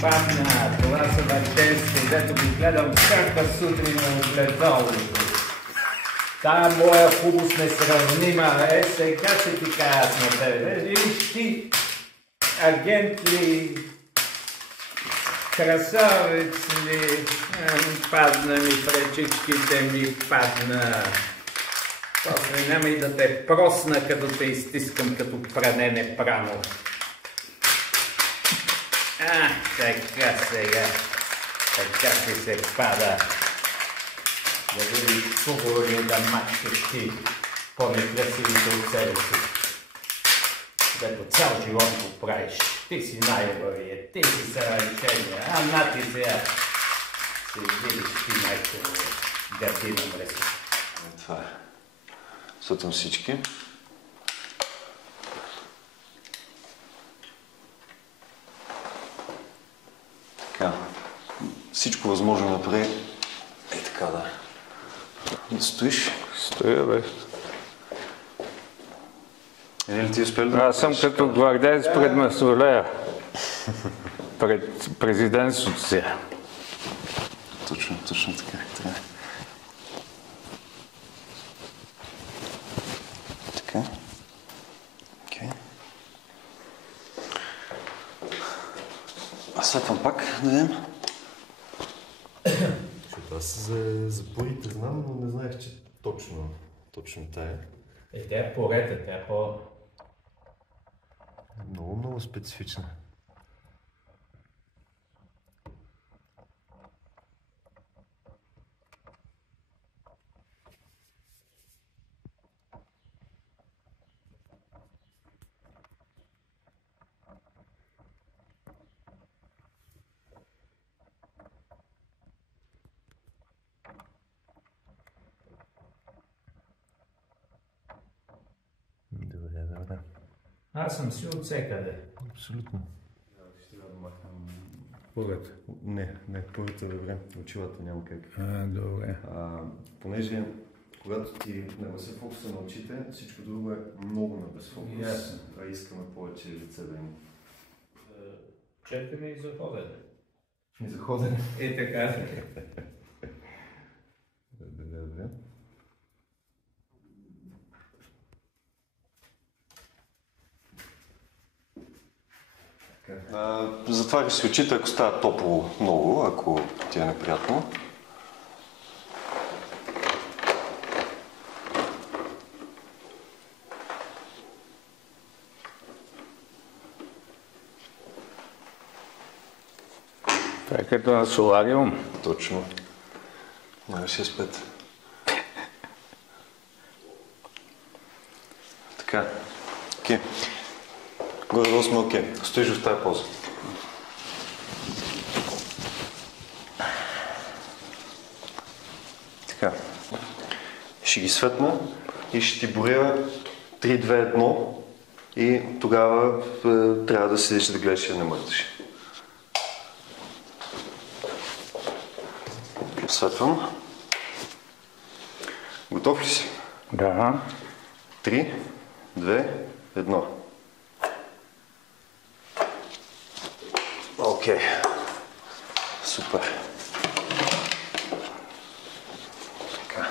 падна. Това са въртенски, дето ги гледам всяка сутрин на огледалото. Тая моя хубост несравнима. Сега ще ти кажа на тебе. Виж ти, агент ли, красавец ли, падна ми в ръчичките ми, падна. После няма и да те просна, като те изтискам като пране непрано. Така сега. Така си се пада. Да види хубаво ли да мачкаш ти по-некрасивите от себе си. Дето цял живот го правиш. Ти си най-добрият, ти си съвършения, на ти сега се видиш ти най-хубаво гърдина мръсна. Това е. Сутам всички. Така. Всичко възможно направи. Така да. Да стоиш. Стоя, бе. Или ли ти успели да... Аз съм като гвардеец пред мавзолея. Пред президентството си. Точно така. Така. Окей. Светвам пак, да видим. Аз за парите знам, но не знаех, че точно тая. Тя е порета, тя е по... Много специфична. Добре. Аз съм си от всекъде. Абсолютно. Ще да махнем... Пурата. Не, първата добре. Очилата няма как. Добре. Понеже когато ти наглася фокуса на очите, всичко друго е много на безфокус. Ясно. А искаме повече лице да има. Четеме и за ходене. И за ходене. Така. Добре. Затваряш си очите, ако става топло много, ако ти е неприятно. Това е като на солариум. Точно. Няма си спет. Така. Окей. Горе-долу сме окей. Стоиш в тази поза. Така. Ще ги светна и ще ти боря 3-2-1 и тогава трябва да седиш да гледаш и да не мърдаш. Светвам. Готов ли си? Да. 3, 2, 1. Окей. Супер. Така.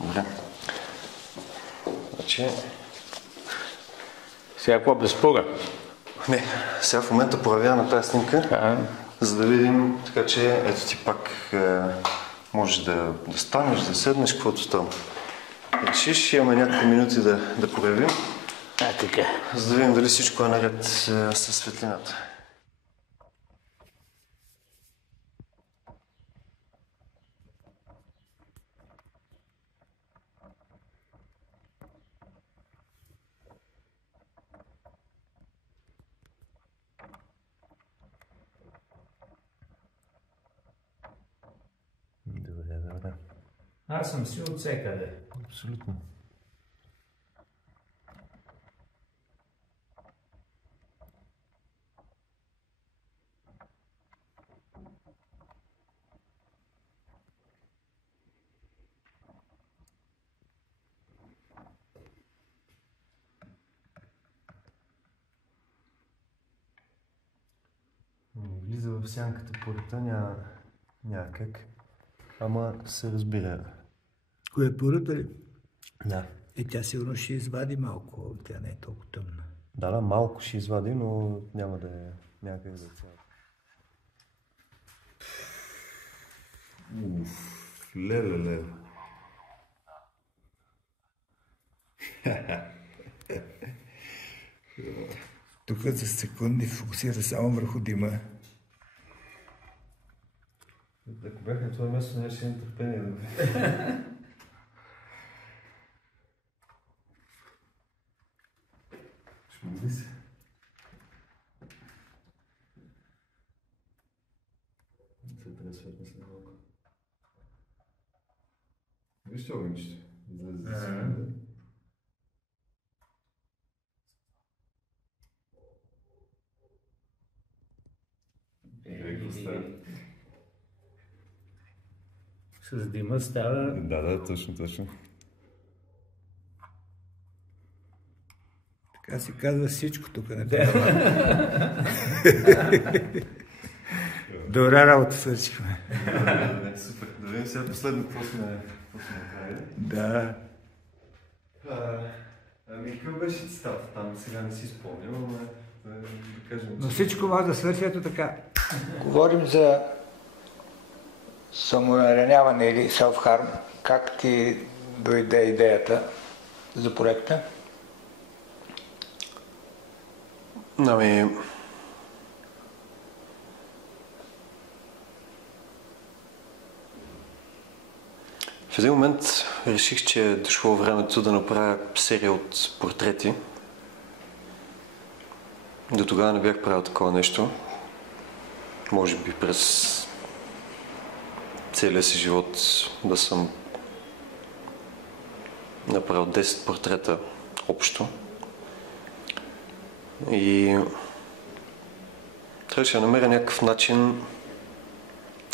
Добре. Значи... Сега какво безпура? Не, сега в момента проявя на тази снимка, за да видим, така че ето ти пак можеш да станеш, да седнеш, каквото става. Решиш, имаме няколко минути да проявим, Така. за да видим дали всичко е наред със светлината. Добре. Аз съм си от всекъде. Абсолютно. в сянката пората няма как. Ама се разбира. Кое е пората ли? Да. Тя сигурно ще извади малко, тя не е толкова тъмна. Да, малко ще извади, но няма да е някак за цяло. Леле. Тук за секунди фокусира само върху дима. Ако бях на това място, нямаше имам търпение да бе. Шмугни се. Се трябва да светна след малко. Вижте огънчето. Излезе да се види. С дима става... Да, точно. Така си казва всичко тук на това. Добра работа свършихме. Супер. Да видим сега последно какво сме направили. Да. Ами какво беше цитата там? Сега не си спомням, но да кажем... Но всичко може да свърши ето така. Говорим за самонараняване или self-harm. Как ти дойде идеята за проекта? Ами... В един момент реших, че е дошло времето да направя серия от портрети. До тогава не бях правил такова нещо. Може би през целия си живот да съм направил 10 портрета общо. И трябваше да намеря някакъв начин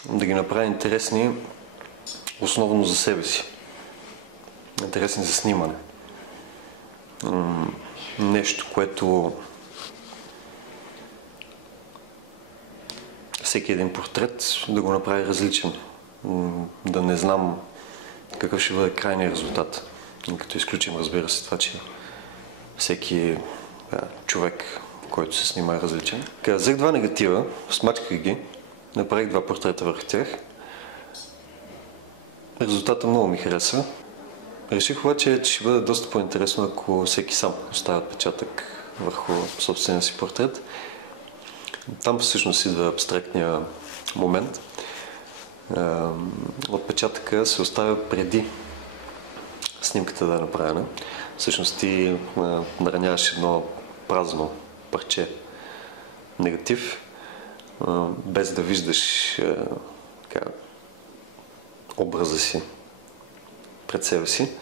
да ги направя интересни, основно за себе си. Интересни за снимане. Нещо, което всеки един портрет да го направи различен. Да не знам какъв ще бъде крайният резултат. Като изключим, разбира се, това, че всеки човек, който се снима е различен. Взех 2 негатива, смачках ги, направих 2 портрета върху тях. Резултатът много ми хареса. Реших обаче, че ще бъде доста по-интересно, ако всеки сам оставя отпечатък върху собствения си портрет. Там всъщност идва абстрактния момент. Отпечатъка се оставя преди снимката да е направена. Всъщност ти нараняваш едно празно парче негатив, без да виждаш образа си пред себе си.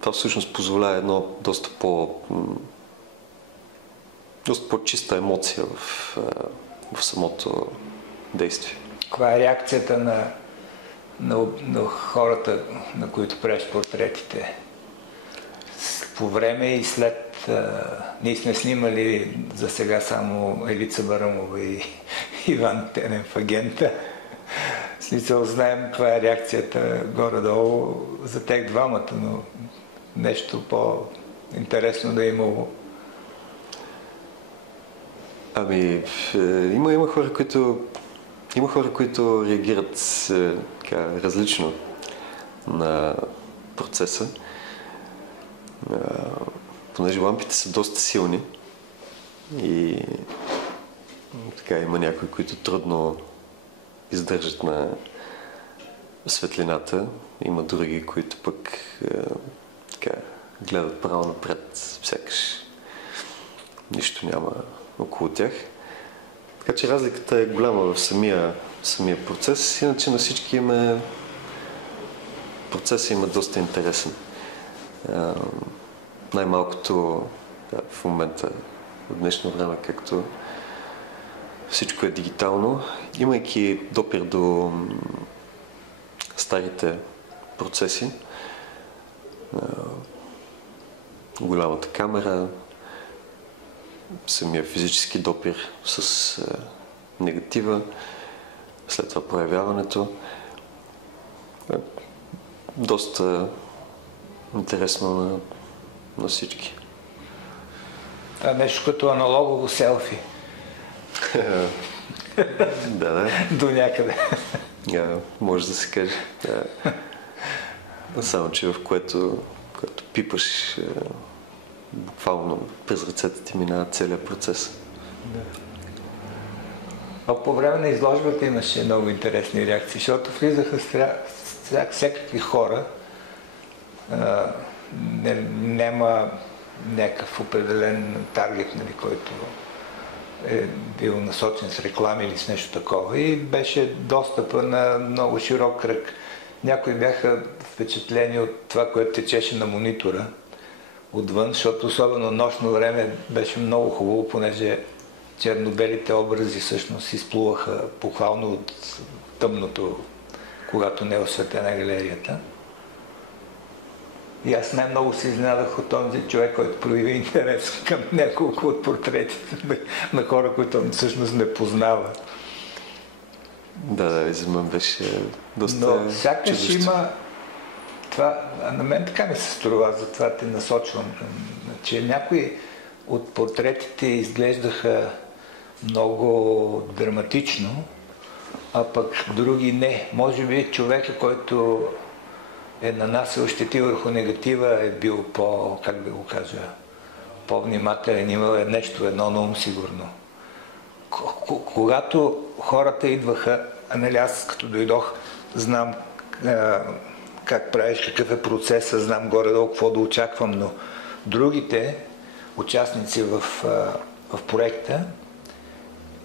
Това всъщност позволява едно доста по-чиста емоция в самото действие. Каква е реакцията на хората, на които правиш портретите? По време и след... Ние сме снимали за сега само Елица Барамова и Иван Тенев, агента. Смисъл, знаем каква е реакцията горе-долу за тех двамата, но нещо по-интересно да е имало. Ами, има хора, които реагират различно на процеса. Понеже лампите са доста силни и има някои, които трудно издържат на светлината. Има други, които пък гледат право напред, сякаш нищо няма около тях. Така че разликата е голяма в самия процес. Иначе на всички процесът има доста интересен. Най-малкото в момента, в днешно време, както всичко е дигитално, имайки допир до старите процеси, голямата камера, самия физически допир с негатива, след това проявяването. Доста интересно на всички. Нещо като аналогово селфи. Да. До някъде. Може да се каже. Само, че в което пипаш, буквално през ръцете ти минава целият процес. А по време на изложбата имаше много интересни реакции, защото влизаха всякакви хора. Няма някакъв определен таргет, който е бил насочен с реклами или с нещо такова, и беше достъпа на много широк кръг. Някои бяха впечатлени от това, което течеше на монитора отвън, защото особено нощно време беше много хубаво, понеже черно-белите образи всъщност изплуваха буквално от тъмното, когато не е осветена галерията. И аз най-много се изненадах от този човек, който прояви интерес към няколко от портретите на хора, които всъщност не познава. Да, за мен беше доста. Но сякаш има това, на мен така ми се струва, затова те насочвам, че някои от портретите изглеждаха много драматично, а пък други не. Може би човека, който е нанасял щети върху негатива, е бил по-внимателен, имал е нещо едно на ум сигурно. Когато хората идваха, аз като дойдох, знам как правиш, какъв е процесът, знам горе-долу какво да очаквам, но другите участници в проекта,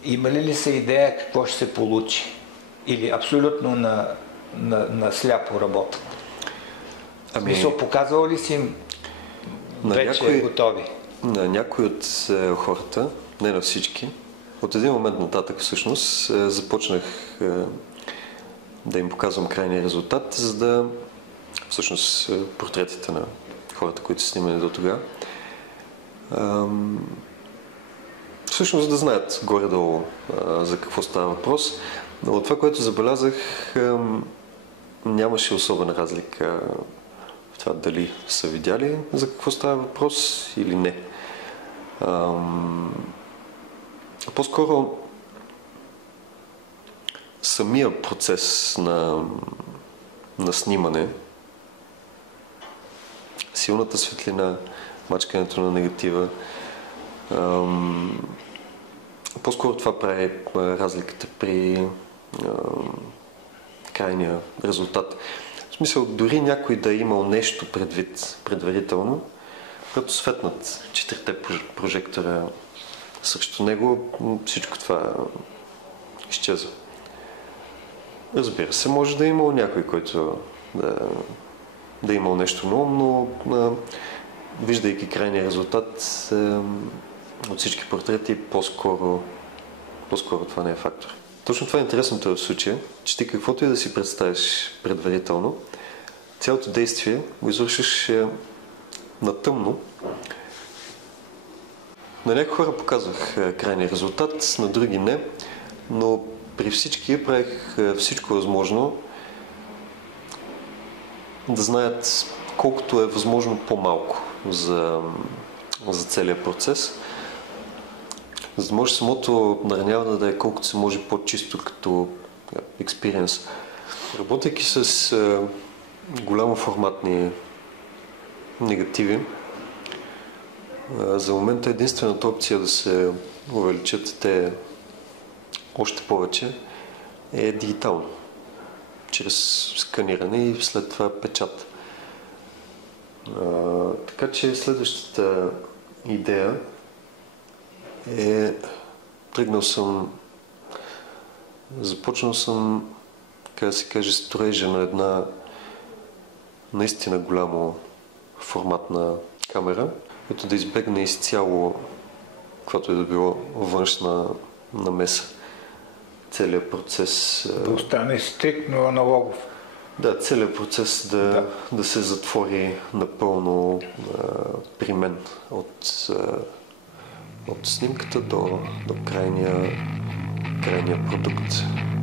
имали ли са идея какво ще се получи? Или абсолютно на сляпо работят? Показвал ли си им вече готови? На някои от хората, не на всички, от един момент нататък всъщност започнах да им показвам крайния резултат, за да всъщност портретите на хората, които са снимани до тогава, всъщност да знаят горе-долу за какво става въпрос. Но от това, което забелязах, нямаше особена разлика в това дали са видяли за какво става въпрос или не. По-скоро самия процес на снимане, силната светлина, мачкането на негатива, по-скоро това прави разликата при крайния резултат. В смисъл, дори някой да е имал нещо предвид предварително, като светнат 4-те прожектора срещу него, всичко това изчезва. Разбира се, може да е имал някой, който да е имал нещо на ум, но виждайки крайния резултат от всички портрети, по-скоро това не е фактор. Точно това е интересното в случая, че ти каквото и да си представиш предварително, цялото действие го извършиш на тъмно. На някои хора показвах крайния резултат, на други не, но при всички правих всичко възможно да знаят колкото е възможно по-малко за целия процес, за да може самото нараняване да е колкото се може по-чисто като експириенс. Работейки с голямоформатни негативи, за момента единствената опция да се увеличат те още повече е дигитално, чрез сканиране и след това печат. Така че следващата идея е, започнал съм, така да се каже, строежа на една наистина голямо форматна камера, която да избегне изцяло каквото е да било външна намеса. Целият процес... Да остане стриктно аналогов. Да, целият процес да се затвори напълно при мен от снимката до крайния крайния продукт.